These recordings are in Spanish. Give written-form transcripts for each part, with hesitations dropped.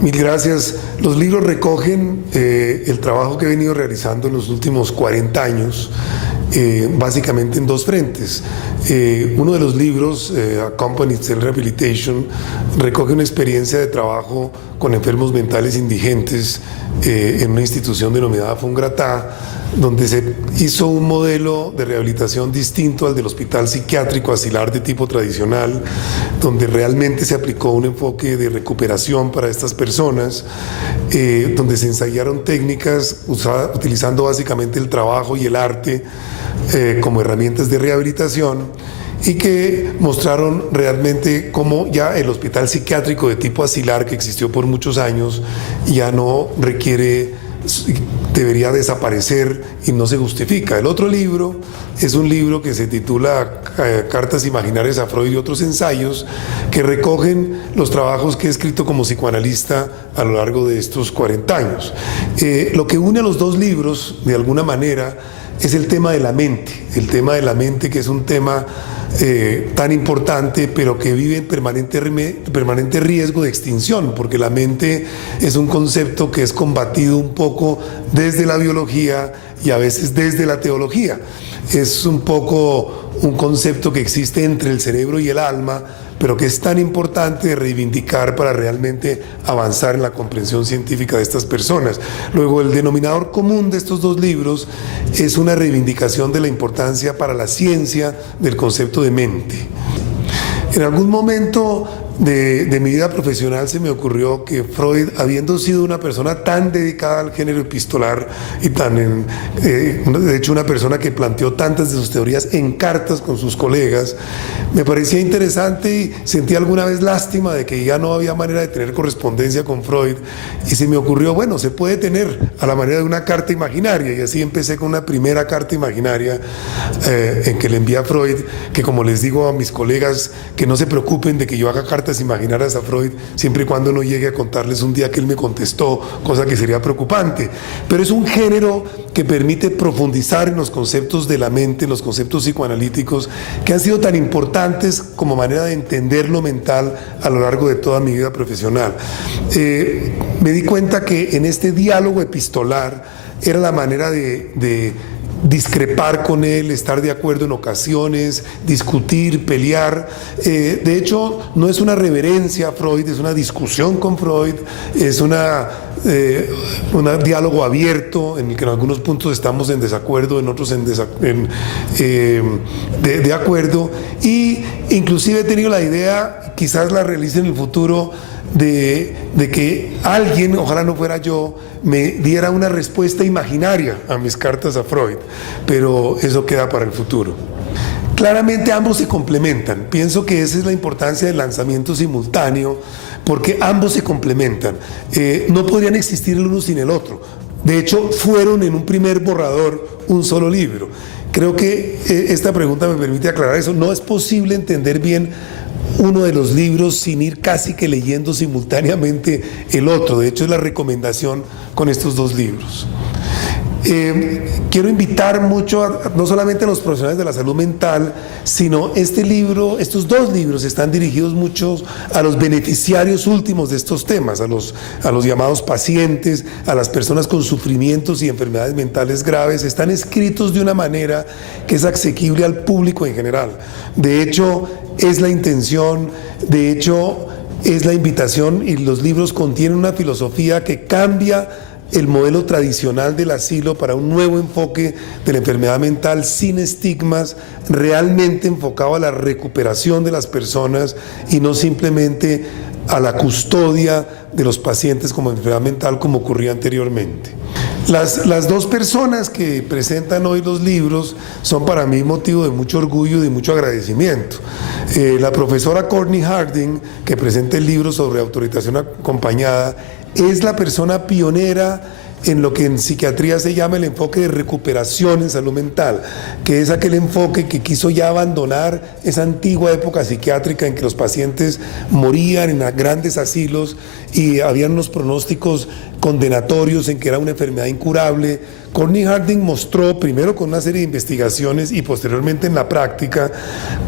Mil gracias. Los libros recogen el trabajo que he venido realizando en los últimos 40 años, básicamente en dos frentes. Uno de los libros, Accompanied Self-Rehabilitation, recoge una experiencia de trabajo con enfermos mentales indigentes en una institución denominada Fongratá, donde se hizo un modelo de rehabilitación distinto al del hospital psiquiátrico asilar de tipo tradicional, donde realmente se aplicó un enfoque de recuperación para estas personas, donde se ensayaron técnicas utilizando básicamente el trabajo y el arte como herramientas de rehabilitación, y que mostraron realmente cómo ya el hospital psiquiátrico de tipo asilar, que existió por muchos años, ya no requiere, debería desaparecer y no se justifica. El otro libro es un libro que se titula Cartas imaginarias a Freud y otros ensayos, que recogen los trabajos que he escrito como psicoanalista a lo largo de estos 40 años. Lo que une a los dos libros, de alguna manera, es el tema de la mente, que es un tema tan importante, pero que vive en permanente riesgo de extinción, porque la mente es un concepto que es combatido un poco desde la biología y a veces desde la teología. Es un poco un concepto que existe entre el cerebro y el alma, pero que es tan importante de reivindicar para realmente avanzar en la comprensión científica de estas personas. Luego, el denominador común de estos dos libros es una reivindicación de la importancia para la ciencia del concepto de mente. En algún momento de mi vida profesional se me ocurrió que Freud, habiendo sido una persona tan dedicada al género epistolar y de hecho una persona que planteó tantas de sus teorías en cartas con sus colegas, me parecía interesante y sentí alguna vez lástima de que ya no había manera de tener correspondencia con Freud, y se me ocurrió, bueno, se puede tener a la manera de una carta imaginaria, y así empecé con una primera carta imaginaria en que le envié a Freud, que, como les digo a mis colegas, que no se preocupen de que yo haga cartas imaginarias a Freud, siempre y cuando no llegue a contarles un día que él me contestó, cosa que sería preocupante. Pero es un género que permite profundizar en los conceptos de la mente, en los conceptos psicoanalíticos, que han sido tan importantes como manera de entender lo mental a lo largo de toda mi vida profesional. Me di cuenta que en este diálogo epistolar era la manera de discrepar con él, estar de acuerdo en ocasiones, discutir, pelear. De hecho, no es una reverencia a Freud, es una discusión con Freud, es un diálogo abierto en el que en algunos puntos estamos en desacuerdo, en otros de acuerdo, y inclusive he tenido la idea, quizás la realice en el futuro, de que alguien, ojalá no fuera yo, me diera una respuesta imaginaria a mis cartas a Freud, pero eso queda para el futuro. Claramente ambos se complementan. Pienso que esa es la importancia del lanzamiento simultáneo, porque ambos se complementan. No podrían existir el uno sin el otro. De hecho, fueron en un primer borrador un solo libro. Creo que esta pregunta me permite aclarar eso. No es posible entender bien uno de los libros sin ir casi que leyendo simultáneamente el otro. De hecho, es la recomendación con estos dos libros. Quiero invitar mucho no solamente a los profesionales de la salud mental, sino estos dos libros están dirigidos mucho a los beneficiarios últimos de estos temas, a los llamados pacientes, a las personas con sufrimientos y enfermedades mentales graves. Están escritos de una manera que es asequible al público en general. De hecho, es la intención, de hecho, es la invitación, y los libros contienen una filosofía que cambia el modelo tradicional del asilo para un nuevo enfoque de la enfermedad mental sin estigmas, realmente enfocado a la recuperación de las personas y no simplemente a la custodia de los pacientes como enfermedad mental, como ocurría anteriormente. Las dos personas que presentan hoy los libros son para mí motivo de mucho orgullo y de mucho agradecimiento. La profesora Courtney Harding, que presenta el libro sobre autoritación acompañada, es la persona pionera en lo que en psiquiatría se llama el enfoque de recuperación en salud mental, que es aquel enfoque que quiso ya abandonar esa antigua época psiquiátrica en que los pacientes morían en grandes asilos y habían unos pronósticos condenatorios en que era una enfermedad incurable. Courtney Harding mostró, primero con una serie de investigaciones y posteriormente en la práctica,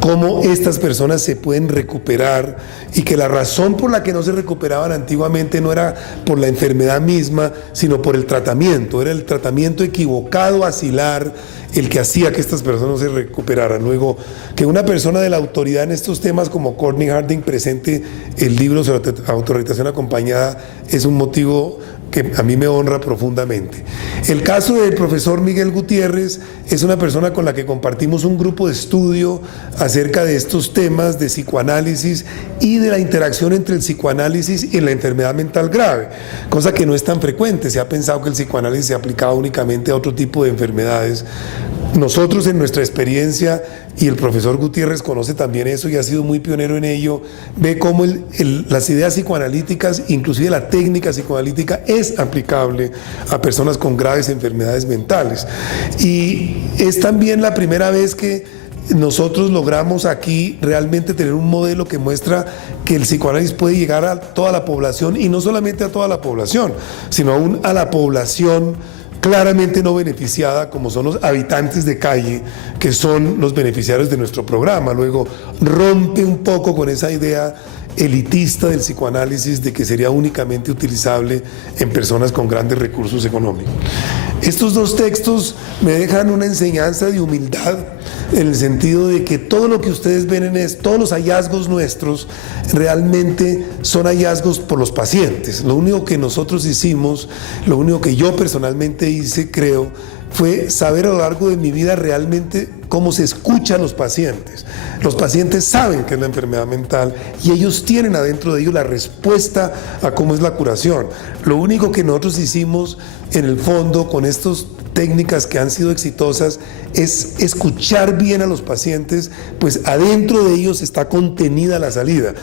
cómo estas personas se pueden recuperar y que la razón por la que no se recuperaban antiguamente no era por la enfermedad misma, sino por el tratamiento. Era el tratamiento equivocado, axilar, el que hacía que estas personas no se recuperaran. Luego, que una persona de la autoridad en estos temas como Courtney Harding presente el libro sobre autorrealización acompañada es un motivo que a mí me honra profundamente. El caso del profesor Miguel Gutiérrez es una persona con la que compartimos un grupo de estudio acerca de estos temas de psicoanálisis y de la interacción entre el psicoanálisis y la enfermedad mental grave, cosa que no es tan frecuente. Se ha pensado que el psicoanálisis se aplicaba únicamente a otro tipo de enfermedades. Nosotros en nuestra experiencia, y el profesor Gutiérrez conoce también eso y ha sido muy pionero en ello, ve cómo las ideas psicoanalíticas, inclusive la técnica psicoanalítica, es aplicable a personas con graves enfermedades mentales. Y es también la primera vez que nosotros logramos aquí realmente tener un modelo que muestra que el psicoanálisis puede llegar a toda la población, y no solamente a toda la población, sino aún a la población claramente no beneficiada, como son los habitantes de calle, que son los beneficiarios de nuestro programa. Luego rompe un poco con esa idea elitista del psicoanálisis de que sería únicamente utilizable en personas con grandes recursos económicos. Estos dos textos me dejan una enseñanza de humildad, en el sentido de que todo lo que ustedes ven todos los hallazgos nuestros realmente son hallazgos por los pacientes. Lo único que nosotros hicimos, lo único que yo personalmente hice, creo, fue saber a lo largo de mi vida realmente cómo se escuchan los pacientes. Los pacientes saben qué es la enfermedad mental y ellos tienen adentro de ellos la respuesta a cómo es la curación. Lo único que nosotros hicimos en el fondo con estas técnicas que han sido exitosas es escuchar bien a los pacientes, pues adentro de ellos está contenida la salida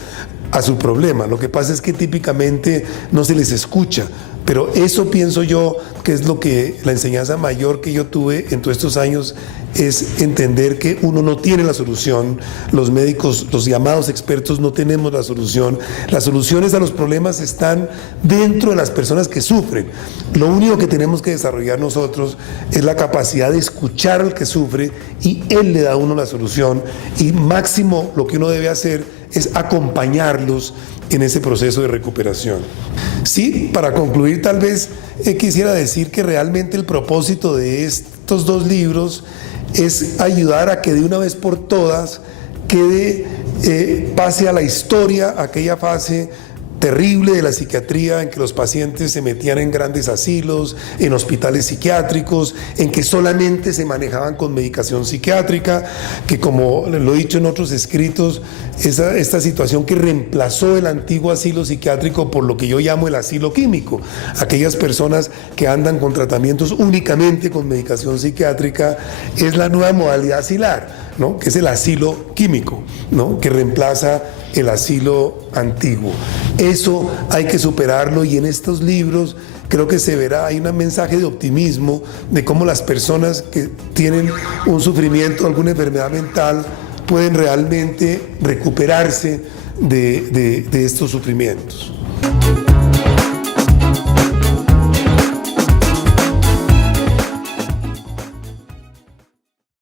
a su problema. Lo que pasa es que típicamente no se les escucha. Pero eso pienso yo que es lo que la enseñanza mayor que yo tuve en todos estos años, es entender que uno no tiene la solución. Los médicos, los llamados expertos, no tenemos la solución. Las soluciones a los problemas están dentro de las personas que sufren. Lo único que tenemos que desarrollar nosotros es la capacidad de escuchar al que sufre, y él le da a uno la solución, y máximo lo que uno debe hacer es acompañarlos en ese proceso de recuperación. Sí, para concluir, tal vez quisiera decir que realmente el propósito de estos dos libros es ayudar a que de una vez por todas pase a la historia aquella fase terrible de la psiquiatría en que los pacientes se metían en grandes asilos, en hospitales psiquiátricos, en que solamente se manejaban con medicación psiquiátrica, que, como lo he dicho en otros escritos, esta situación que reemplazó el antiguo asilo psiquiátrico por lo que yo llamo el asilo químico, aquellas personas que andan con tratamientos únicamente con medicación psiquiátrica, es la nueva modalidad asilar, ¿no? Que es el asilo químico, ¿no? Que reemplaza el asilo antiguo. Eso hay que superarlo, y en estos libros creo que se verá, hay un mensaje de optimismo de cómo las personas que tienen un sufrimiento, alguna enfermedad mental, pueden realmente recuperarse de estos sufrimientos.